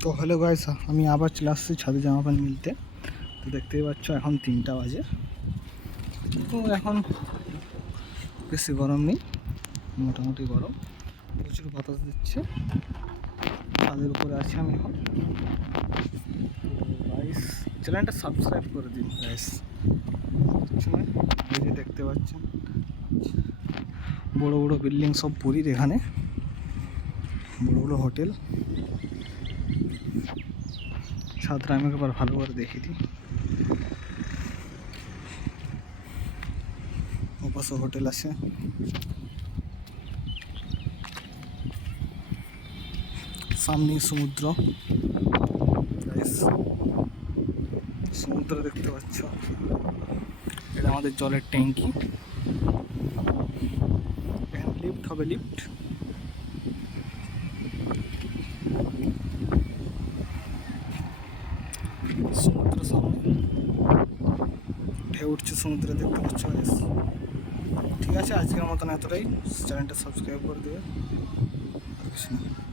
তো hello guys, আমি আবার চলে আসছি ছাদে জামা প্যান্ট মিলতে। তো দেখতেই পাচ্ছ এখন 3টা বাজে। তো এখন বেশি গরম নেই, মোটামুটি গরম, প্রচুর বাতাস দিচ্ছে। ছাদের উপরে আছি আমি এখন। তো গাইস, চ্যানেলটা সাবস্ক্রাইব করে দিন গাইস। পিছনে এই যে দেখতে পাচ্ছেন বড় বড় বিল্ডিং, সব পুরীর এখানে বড় বড় হোটেল। ছাদটা আমি একবার ভালো করে দেখে দিই। ওপাশে হোটেল আছে, সামনেই সমুদ্র। সমুদ্র দেখতে পাচ্ছ, এটা আমাদের জলের ট্যাঙ্কি। এখানে লিফট হবে, লিফট। সমুদ্র সামনে ঢেউ উঠছে সমুদ্রে, দেখতে পাচ্ছ। ঠিক আছে, আজকের মতন এতটাই। চ্যানেলটা সাবস্ক্রাইব করে দেবে, আর কিছু না।